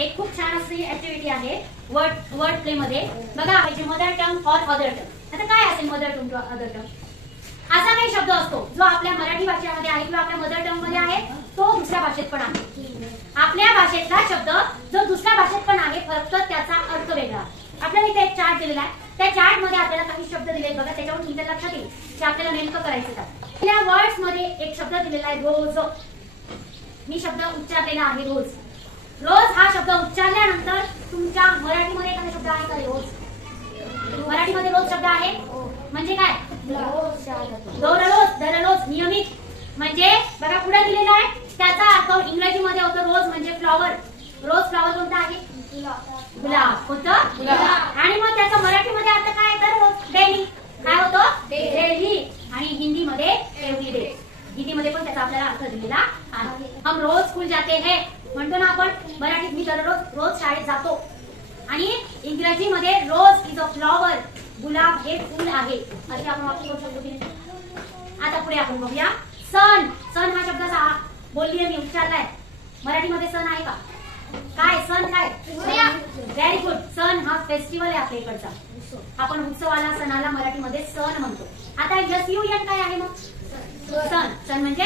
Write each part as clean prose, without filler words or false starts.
एक खूप छान अशी ऍक्टिव्हिटी आहे वर्ड प्ले मध्ये. बघा मदर टंग और अदर टंग. आता काय असेल मदर टंग किंवा अदर टंग? असा काही शब्द असतो जो आपल्या मराठी भाषेमध्ये आहे किंवा आपल्या मदर टंग मध्ये आहे, तो दुसऱ्या भाषेत पण आहे. आपल्या भाषेतला शब्द जो दुसऱ्या भाषेत पण आहे, फक्त त्याचा अर्थ वेगळा. आपल्याला इथे एक चार्ट दिलेला आहे. त्या चार्ट मध्ये आपल्याला काही शब्द दिलेत बघा. त्याच्यावर तुमच्या लक्षात येईल की आपल्याला नेमकं करायचं आहे. त्या वर्ड्स मध्ये एक शब्द दिलेला आहे रोज. मी शब्द उच्चारलेला आहे रोज. रोज हा शब्द उच्चारल्यानंतर तुमच्या मराठीमध्ये एखादा शब्द आहे का रोज? मराठीमध्ये रोज शब्द आहे म्हणजे काय? दररोज, दररोज, नियमित. म्हणजे बघा पुढे दिलेला आहे त्याचा अर्थ इंग्रजीमध्ये होतो रोज म्हणजे फ्लॉवर. रोज फ्लॉवर कोणता आहे? गुलाब. कोणतं? गुलाब. आणि मग त्याचा मराठीमध्ये अर्थ काय? दररोज, डेली. काय होतं? डेली. आणि हिंदीमध्ये एव्हरी डे. हिंदीमध्ये पण त्याचा आपल्याला अर्थ दिलेला आहे. हम रोज स्कूल जाते हैं म्हणतो ना आपण. मराठीत मी दररोज रोज शाळेत जातो. आणि इंग्रजीमध्ये रोज इज अ फ्लॉवर. गुलाब हे फूल आहे. असे आपण वाक्य करू शकतो की. आता पुढे आपण बघूया सण. सण हा शब्द बोलली मी, उच्चारलाय. मराठीमध्ये सण आहे का? काय सण? काय? Very good. सण हा फेस्टिवल आहे आपल्या इकडचा. आपण उत्सवाला, सणाला मराठीमध्ये सण म्हणतो. आता SUN काय आहे मग? सण. सण म्हणजे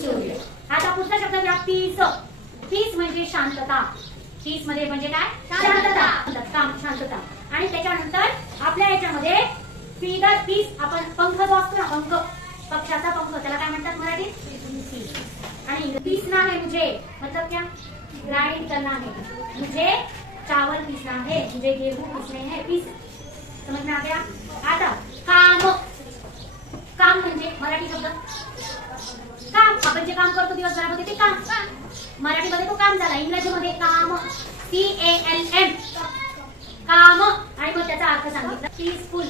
सूर्य. आता पुढचा शब्द घ्या पीस. पीस म्हणजे शांतता. पीस मध्ये म्हणजे काय? शांतता. शांतता. आणि त्याच्यानंतर आपल्या याच्यामध्ये फीदर. पीस आपण पंख जो असतो ना, पंख, पक्षाचा पंख, त्याला काय म्हणतात मराठीत? आणि पीसना है मुझे मतलब क्या? ग्राइंड करना है. मुझे चावल पीसना है, मुझे गेहूं पीसने हैं. पीस. समझ में आ गया? आता काम. काम म्हणजे मराठी शब्द काम. आपण जे काम करतो दिवसभरामध्ये ते काम. मराठीमध्ये तो काम झाला. इंग्रजीमध्ये काम. CALM. काम. आणि मग त्याचा अर्थ सांगितला पीसफुल,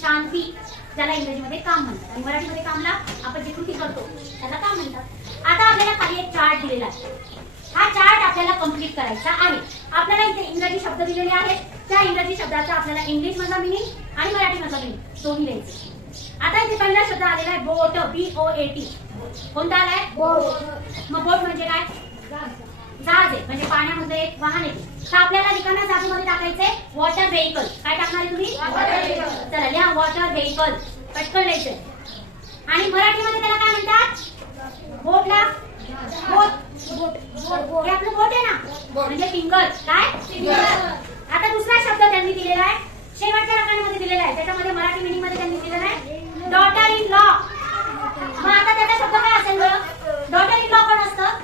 शांती, ज्याला इंग्रजीमध्ये काम म्हणतात. आणि मराठीमध्ये कामला आपण जे कृती करतो त्याला काम म्हणतात. आता आपल्याला खाली एक चार्ट दिलेला आहे. हा चार्ट आपल्याला कम्प्लीट करायचा आहे. आपल्याला इथे इंग्रजी शब्द दिलेले आहेत. त्या इंग्रजी शब्दाचा आपल्याला इंग्लिश मधला मिनिंग आणि मराठी मधला मिनिंग दोन्ही लिहायचे. आता इथे पहिला शब्द आलेला आहे बोट. BOAT. कोणता आलाय? बोट. मग बोट म्हणजे काय? जहाज आहे. म्हणजे पाण्यामध्ये एक वाहन आहे. तर आपल्याला रिकाम्या जागेमध्ये टाकायचंय वॉटर व्हेइकल. काय टाकणार आहे तुम्ही? Water vehicle. चला लिहा वॉटर व्हेइकल. पटकन लिहायचंय. आणि मराठीमध्ये त्याला काय म्हणतात? बोटला बोट. हे आपलं बोट आहे ना, म्हणजे फिंगर. काय? फिंगर. आता दुसरा शब्द त्यांनी दिलेला आहे, शेवटच्या रकान्यामध्ये दिलेला आहे. त्याच्यामध्ये मराठी मिनिंग मध्ये त्यांनी दिलेला आहे डॉटर इन लॉ. मग आता त्याचा शब्द काय असेल? डॉटर इन लॉ पण असतं.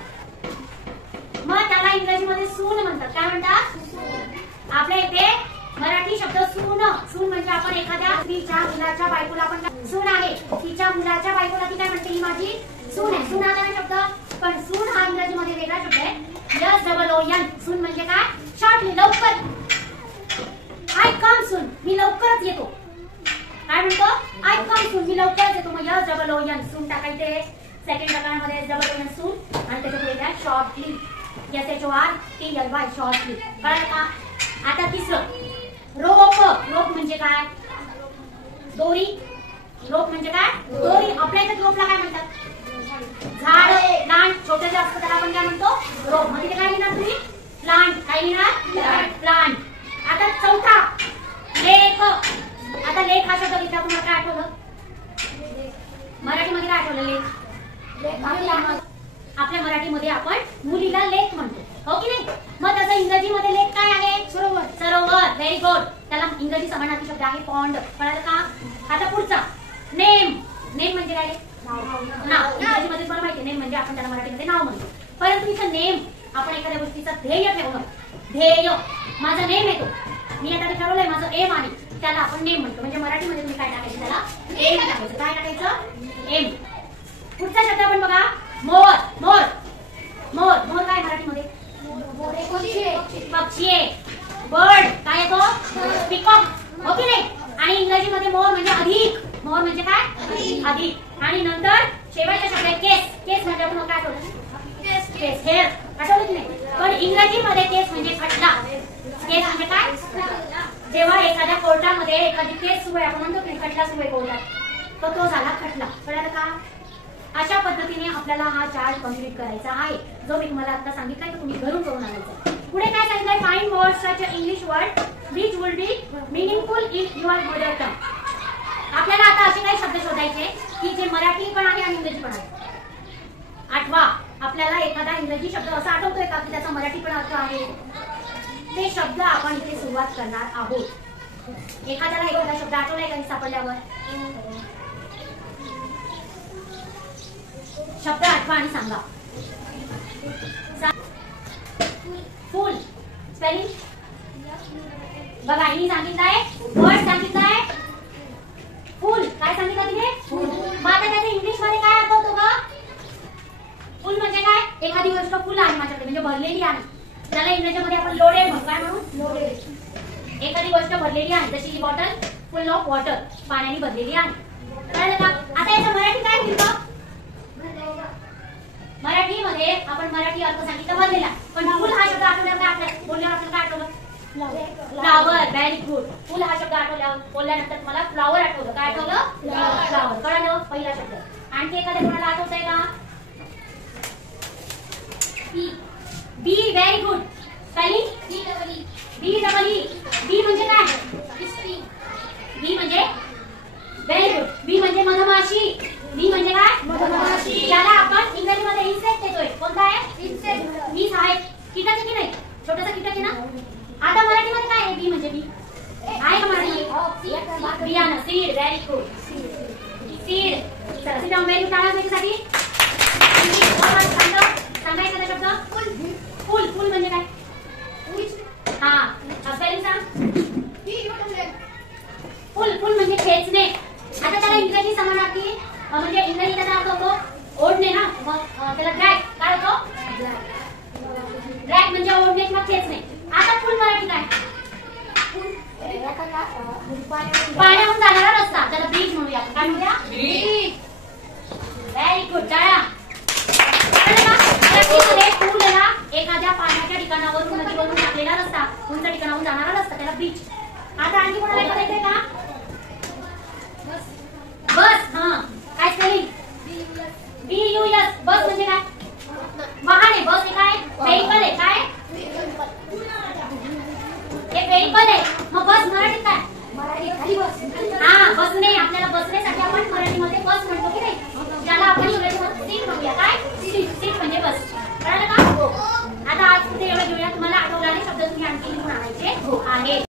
मग त्याला इंग्रजीमध्ये सून म्हणतात. काय म्हणतात? आपल्या इथे मराठी शब्द सून. सून म्हणजे आपण एखाद्या स्त्रीच्या मुलाच्या बायकोला आपण सून आहे, तिच्या मुलाच्या बायकोला ती काय म्हणते? ही माझी सून आहे. सून हा काय शब्द? पण सून हा इंग्रजीमध्ये वेगळा शब्द आहे. SOON. सून म्हणजे काय? शॉर्टली, लवकर. आय कम सून. मी लवकरच येतो. काय म्हणतो? आय कम सून. मी लवकरच येतो. मग SOON. सून टाकायचे. सेकंड प्रकारामध्ये SOON सून. आणि त्याच्या पुढे काय? शॉर्टली. SHORTLY. शॉर्टली. कळलं का? आता तिसरं रोप. रोप म्हणजे काय? दोरी. रोप म्हणजे काय? दोरी. आपल्या इथे रोपला काय म्हणतात? झाड, प्लांट. छोटे जे असतं त्याला आपण काय म्हणतो? रोप. म्हणजे काय लिहिणार तुम्ही? प्लांट. काय लिहिणार? प्लांट. आता चौथा लेख. आता लेख हा शब्द लिहिता तुम्हाला काय आठवलं? मराठीमध्ये काय आठवलं? लेख. आपल्या मराठीमध्ये आपण मुलीला लेक म्हणतो, हो की नाही? मग त्याचा इंग्रजीमध्ये लेक काय आहे? सरोवर. सरोवर. Very good. त्याला इंग्रजी समानार्थी शब्द आहे पॉन्ड. कळलं का? आता पुढचा नेम. नेम म्हणजे काय? नाव. इंग्रजीमध्ये बरं माहिती. नेम म्हणजे आपण त्याला मराठीमध्ये नाव म्हणतो. परंतु इथं नेम आपण एखाद्या गोष्टीचा ध्येय ठेवणं. ध्येय. माझं नेम येतो. मी आता ठरवलंय माझं एम आहे, त्याला आपण नेम म्हणतो. म्हणजे मराठीमध्ये तुम्ही काय टाकायचं? त्याला एम टाकायचं. काय टाकायचं? एम. पुढचा शब्द आपण बघा मोर. मोर. मोर. मोर काय मराठीमध्ये? पक्षी आहे. बर्ड. काय येतो? पिकॉक. हो की नाही? आणि इंग्रजीमध्ये मोर म्हणजे अधिक. मोर म्हणजे काय? अधिक. आणि नंतर शेवटचा शब्द आहे केस. केस म्हणजे आपण काय आठवलं? केस. हेअर. आठवलं की नाही? पण इंग्रजीमध्ये केस म्हणजे खटला. केस म्हणजे काय? जेव्हा एखाद्या कोर्टामध्ये एखादी केस सुरू आहे, आपण म्हणतो की खटला सुरू आहे कोर्टात, तर तो झाला खटला. कळलं का? अशा पद्धतीने आपल्याला हा चार्ट कम्प्लीट करायचा आहे, जो मी तुम्हाला आता सांगितलाय की तुम्ही घरून करून आणायचा. पुढे काय सांगितलंय? Try find words such English word which will be meaningful in your mother tongue. आपल्याला आता असे काही शब्द शोधायचे की जे मराठी पण आहे आणि इंग्रजी पण आहे. आठवा, आपल्याला एखादा इंग्रजी शब्द असा आठवतोय का की त्याचा मराठी पण अर्थ आहे. ते शब्द आपण इथे सुरुवात करणार आहोत. एखाद्याला एखादा शब्द आठवलाय का सापडल्यावर शब्द आठवा आणि सांगा. फुल स्पेलिंग बघा, हिने सांगितलंय वर्ड सांगितलंय फुल. काय सांगितलं तिने? मग आता त्याचं इंग्लिश मध्ये काय अर्थ होतो का? फुल म्हणजे काय? एखादी गोष्ट फुल आहे माझ्याकडे म्हणजे भरलेली आहे. त्याला इंग्रजीमध्ये आपण लोडेड म्हणतो. काय म्हणून? लोडेड. एखादी गोष्ट भरलेली आहे, जशी ही बॉटल फुल ऑफ वॉटर, पाण्याने भरलेली आहे. कळलं का? आता याचं मराठी काय होईल? मराठीमध्ये आपण मराठी अर्थ सांगितलं भरलेला, पण फुल हा शब्द आठवल्यावर काय आपल्याला बोलल्यावर आपल्याला काय आठवलं? फ्लावर. Very good. फुल हा शब्द आठवल्यावर बोलल्यानंतर मला फ्लावर आठवलं. काय आठवलं? फ्लावर. कळलं? पहिला शब्द. आणखी एखाद्या कोणाला आठवतंय का? Bee. Very good. Spelling B double E. Bee म्हणजे काय? बी म्हणजे व्हेरी गुड. बी म्हणजे मधमाशी. बी म्हणजे काय? मधमाशी. याला आपण इंग्रजीमध्ये इन्सेक्ट देतोय. कोणता आहे? इन्सेक्ट. बी आहे कीटक आहे की नाही? छोटासा कीटक आहे ना. आता मराठीमध्ये काय आहे? बी म्हणजे बी आहे का मराठी? बियाणं. सीड. Very good. सीड. चला सीड व्हेरी गुड. टाळा त्याच्यासाठी. सांगा एखादा शब्द. फुल. फुल म्हणजे काय? हा स्पेलिंग सांग. फुल. फुल म्हणजे खेचणे. आता त्याला इंग्रजी समानार्थी म्हणजे इंग्रजी त्याचा अर्थ होतो ओढणे ना. मग त्याला ड्रॅग. काय होतो? ड्रॅग म्हणजे ओढणे किंवा खेचणे. आता फुल मराठी काय? पाण्याहून जाणारा रस्ता. त्याला ब्रिज म्हणूया. काय म्हणूया? ब्रिज. Very good. टाळा. फुलला एखाद्या पाण्याच्या ठिकाणावरून नदीवरून टाकलेला रस्ता, उंच ठिकाणावरून जाणारा रस्ता, त्याला ब्रिज. आता आणखी कोणाला ऐकायचंय का? बस. हा काय स्पेलिंग? BUS. बस म्हणजे काय? वाहन आहे. बस हे काय? व्हेइकल आहे. काय? हे व्हेइकल आहे. मग बस मराठीत काय? हा बसणे. आपल्याला बसण्यासाठी आपण मराठीमध्ये बस म्हणतो की नाही, ज्याला आपण इंग्रजीमध्ये सीट म्हणूया. काय? सीट म्हणजे बस. कळलं का? आता आज ते एवढं घेऊया. तुम्हाला आठवणारे शब्द तुम्ही आणखी लिहून आणायचे आहे.